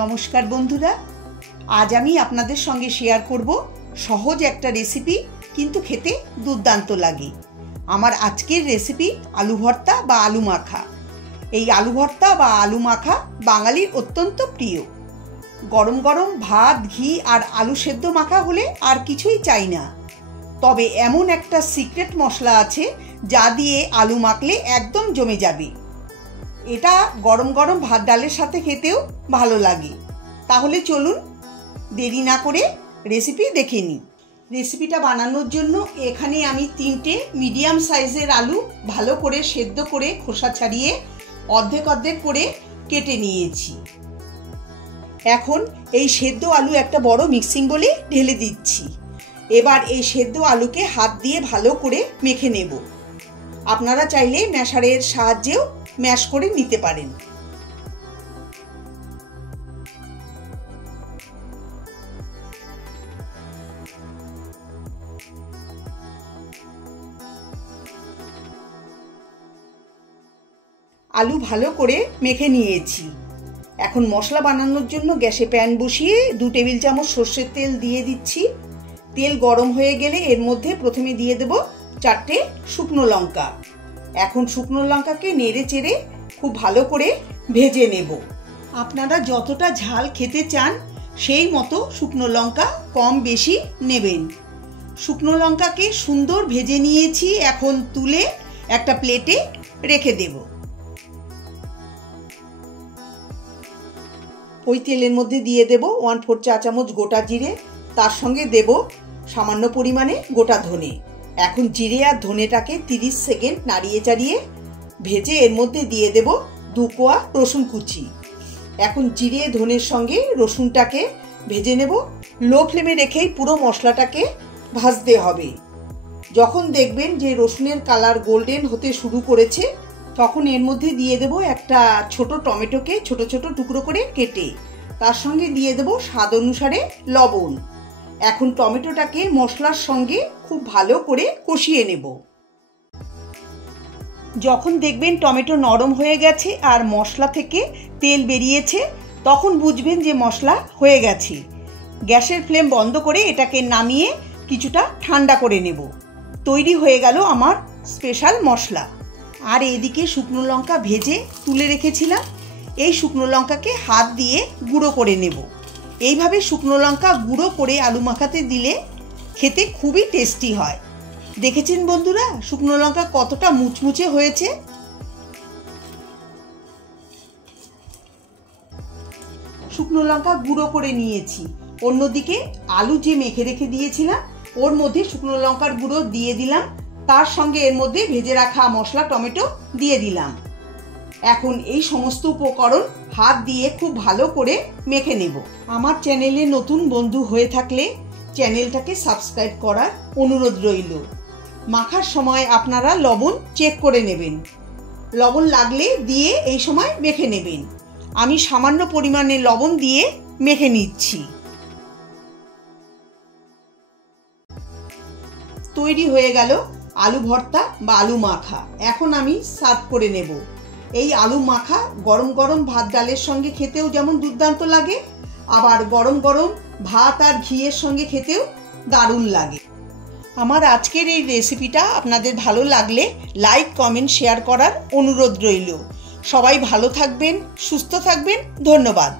নমস্কার বন্ধুরা, আজ আমি আপনাদের সঙ্গে শেয়ার করব সহজ একটা রেসিপি, কিন্তু খেতে দুর্দান্ত লাগে। আমার আজকের রেসিপি আলু ভর্তা বা আলু মাখা। এই আলু ভর্তা বা আলু মাখা বাঙালির অত্যন্ত প্রিয়। গরম গরম ভাত, ঘি আর আলু সেদ্ধ মাখা হলে আর কিছুই চাই না। তবে এমন একটা সিক্রেট মশলা আছে যা দিয়ে আলু মাখলে একদম জমে যাবে। এটা গরম গরম ভাত ডালের সাথে খেতেও ভালো লাগে। তাহলে চলুন দেরি না করে রেসিপি দেখে নিই। রেসিপিটা বানানোর জন্য এখানে আমি 3টে মিডিয়াম সাইজের আলু ভালো করে সেদ্ধ করে খোসা ছাড়িয়ে অর্ধেক অর্ধেক করে কেটে নিয়েছি। এখন এই সেদ্ধ আলু একটা বড় মিক্সিং বোলে ঢেলে দিচ্ছি। এবার এই সেদ্ধ আলুকে হাত দিয়ে ভালো করে মেখে নেব। আপনারা চাইলে ম্যাশারের সাহায্যেও ম্যাশ করে নিতে পারেন। আলু ভালো করে মেখে নিয়েছি। এখন মশলা বানানোর জন্য গ্যাসে প্যান বসিয়ে 2 টেবিল চামচ সর্ষের তেল দিয়ে দিচ্ছি। তেল গরম হয়ে গেলে এর মধ্যে প্রথমে দিয়ে দেব 4টে শুকনো লঙ্কা। এখন শুকনো লঙ্কাকে নেড়ে চেড়ে খুব ভালো করে ভেজে নেব। আপনারা যতটা ঝাল খেতে চান সেই মতো শুকনো লঙ্কা কম বেশি নেবেন। শুকনো লঙ্কাকে সুন্দর ভেজে নিয়েছি। এখন তুলে একটা প্লেটে রেখে দেব। ওই তেলের মধ্যে দিয়ে দেব 1/4 চা চামচ গোটা জিরে, তার সঙ্গে দেব সামান্য পরিমাণে গোটা ধনে। এখন জিরে আর ধনেটাকে 30 সেকেন্ড নাড়িয়ে চাড়িয়ে ভেজে এর মধ্যে দিয়ে দেব 2 কোয়া রসুন কুচি। এখন জিরে ধনের সঙ্গে রসুনটাকে ভেজে নেব। লো ফ্লেমে রেখেই পুরো মশলাটাকে ভাজতে হবে। যখন দেখবেন যে রসুনের কালার গোল্ডেন হতে শুরু করেছে, তখন এর মধ্যে দিয়ে দেব একটা ছোট টমেটোকে ছোট ছোট টুকরো করে কেটে, তার সঙ্গে দিয়ে দেব স্বাদ অনুসারে লবণ। এখন টমেটোটাকে মশলার সঙ্গে খুব ভালো করে কষিয়ে নেব। যখন দেখবেন টমেটো নরম হয়ে গেছে আর মশলা থেকে তেল বেরিয়েছে, তখন বুঝবেন যে মশলা হয়ে গেছে। গ্যাসের ফ্লেম বন্ধ করে এটাকে নামিয়ে কিছুটা ঠান্ডা করে নেব। তৈরি হয়ে গেল আমার স্পেশাল মশলা। আর এদিকে শুকনো লঙ্কা ভেজে তুলে রেখেছিলাম। এই শুকনো লঙ্কাকে হাত দিয়ে গুঁড়ো করে নেব। এইভাবে শুকনো লঙ্কা গুঁড়ো করে আলু মাখাতে দিলে খেতে খুবই টেস্টি হয়। দেখেছেন বন্ধুরা শুকনো লঙ্কা কতটা মুচমুচে হয়েছে। শুকনো লঙ্কা গুঁড়ো করে নিয়েছি। অন্যদিকে আলু যে মেখে রেখে দিয়েছিলাম ওর মধ্যে শুকনো লঙ্কার গুঁড়ো দিয়ে দিলাম। তার সঙ্গে এর মধ্যে ভেজে রাখা মশলা টমেটো দিয়ে দিলাম। এখন এই সমস্ত উপকরণ হাত দিয়ে খুব ভালো করে মেখে নেব। আমার চ্যানেলে নতুন বন্ধু হয়ে থাকলে চ্যানেলটাকে সাবস্ক্রাইব করার অনুরোধ রইল। মাখার সময় আপনারা লবণ চেক করে নেবেন। লবণ লাগলে দিয়ে এই সময় মেখে নেবেন। আমি সামান্য পরিমাণে লবণ দিয়ে মেখে নিচ্ছি। তৈরি হয়ে গেল আলু ভর্তা বা আলু মাখা। এখন আমি সার্ভ করে নেব। এই আলু মাখা গরম গরম ভাত ডালের সঙ্গে খেতেও যেমন দুর্দান্ত লাগে, আবার গরম গরম ভাত আর ঘিয়ের সঙ্গে খেতেও দারুণ লাগে। আমার আজকের এই রেসিপিটা আপনাদের ভালো লাগলে লাইক, কমেন্ট, শেয়ার করার অনুরোধ রইল। সবাই ভালো থাকবেন, সুস্থ থাকবেন। ধন্যবাদ।